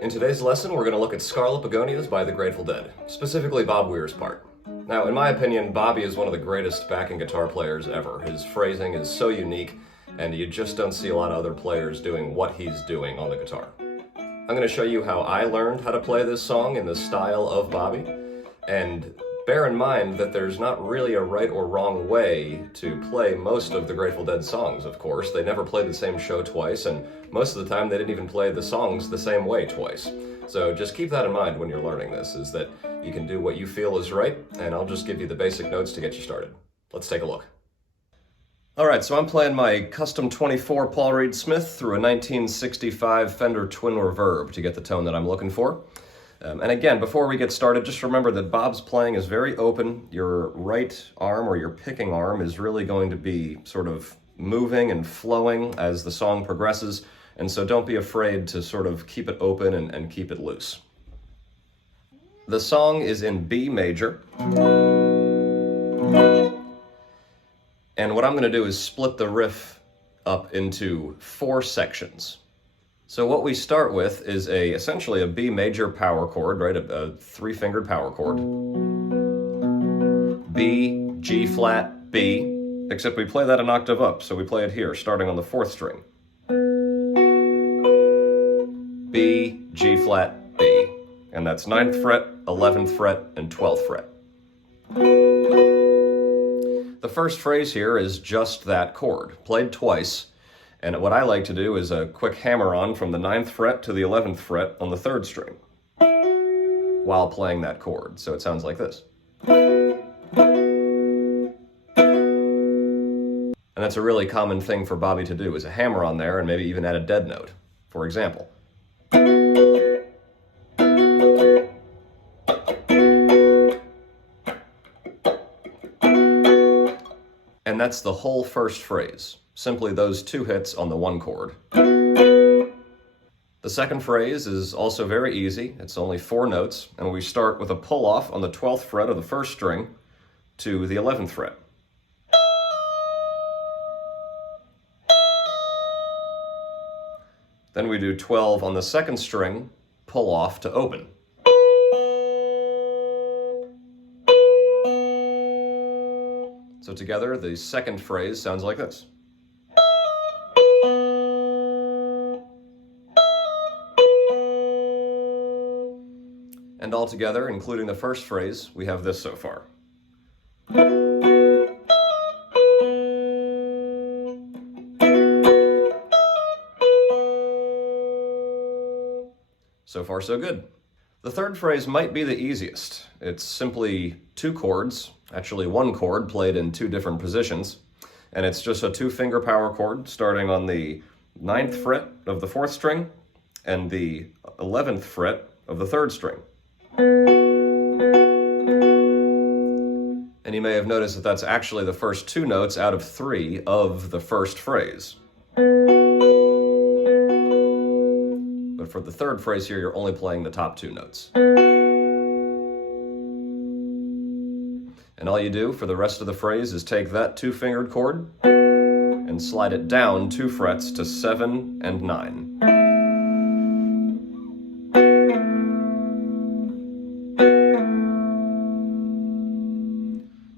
In today's lesson, we're going to look at Scarlet Begonias by the Grateful Dead, specifically Bob Weir's part. Now, in my opinion, Bobby is one of the greatest backing guitar players ever. His phrasing is so unique, and you just don't see a lot of other players doing what he's doing on the guitar. I'm going to show you how I learned how to play this song in the style of Bobby, and bear in mind that there's not really a right or wrong way to play most of the Grateful Dead songs, of course. They never played the same show twice, and most of the time they didn't even play the songs the same way twice. So just keep that in mind when you're learning this, is that you can do what you feel is right, and I'll just give you the basic notes to get you started. Let's take a look. Alright, so I'm playing my custom 24 Paul Reed Smith through a 1965 Fender Twin Reverb to get the tone that I'm looking for. And again, before we get started, just remember that Bob's playing is very open. Your right arm or your picking arm is really going to be sort of moving and flowing as the song progresses, and so don't be afraid to sort of keep it open and keep it loose. The song is in B major, and what I'm going to do is split the riff up into 4 sections. So what we start with is essentially a B major power chord, right? A 3-fingered power chord. B, G flat, B, except we play that an octave up, so we play it here, starting on the 4th string. B, G flat, B. And that's 9th fret, 11th fret, and 12th fret. The first phrase here is just that chord, played twice. And what I like to do is a quick hammer-on from the 9th fret to the 11th fret on the 3rd string while playing that chord. So it sounds like this. And that's a really common thing for Bobby to do, is a hammer-on there and maybe even add a dead note, for example. And that's the whole first phrase. Simply those 2 hits on the 1 chord. The second phrase is also very easy. It's only 4 notes, and we start with a pull-off on the 12th fret of the 1st string to the 11th fret. Then we do 12 on the 2nd string, pull-off to open. So together, the second phrase sounds like this. And all together, including the first phrase, we have this so far. So far, so good. The third phrase might be the easiest. It's simply 2 chords, actually 1 chord played in 2 different positions, and it's just a 2-finger power chord starting on the 9th fret of the 4th string and the 11th fret of the 3rd string. And you may have noticed that that's actually the first 2 notes out of 3 of the first phrase. But for the third phrase here, you're only playing the top 2 notes. And all you do for the rest of the phrase is take that 2-fingered chord and slide it down 2 frets to 7 and 9.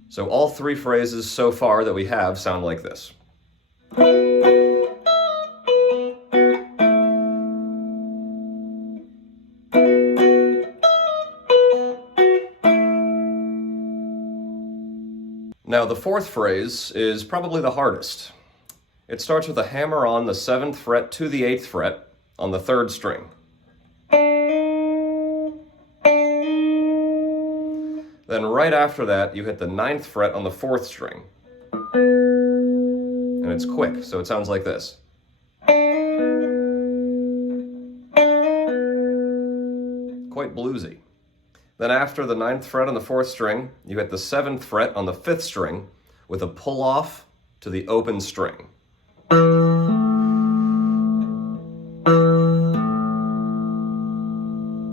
So all 3 phrases so far that we have sound like this. Now the 4th phrase is probably the hardest. It starts with a hammer on the 7th fret to the 8th fret on the 3rd string. Then right after that, you hit the 9th fret on the 4th string. And it's quick, so it sounds like this. Quite bluesy. Then after the 9th fret on the 4th string, you hit the 7th fret on the 5th string with a pull-off to the open string.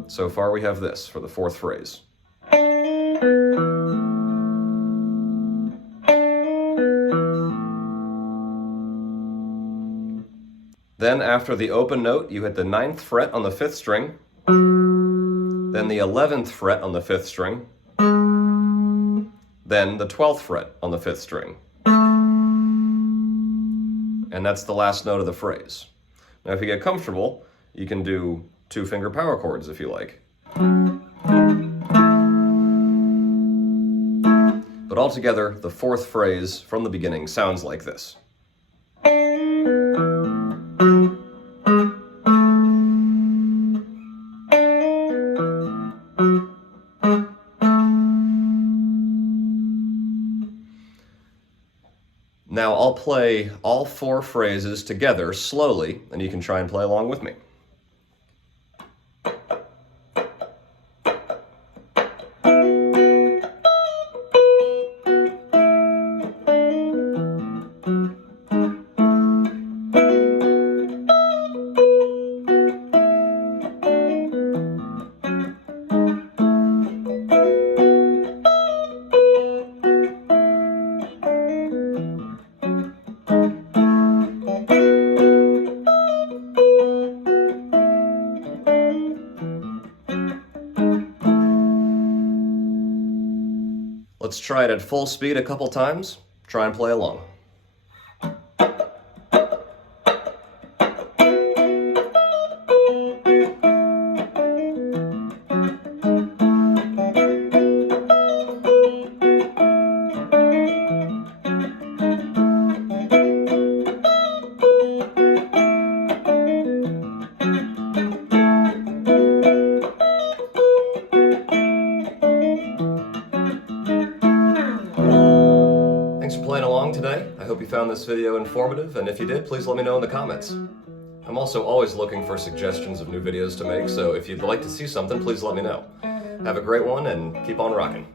So far we have this for the 4th phrase. Then after the open note, you hit the 9th fret on the 5th string, then the 11th fret on the 5th string, then the 12th fret on the 5th string. And that's the last note of the phrase. Now if you get comfortable, you can do 2-finger power chords if you like. But altogether, the 4th phrase from the beginning sounds like this. Now I'll play all 4 phrases together slowly, and you can try and play along with me. Let's try it at full speed a couple times. Try and play along. Thanks for playing along today. I hope you found this video informative, and if you did, please let me know in the comments. I'm also always looking for suggestions of new videos to make, so if you'd like to see something, please let me know. Have a great one, and keep on rocking.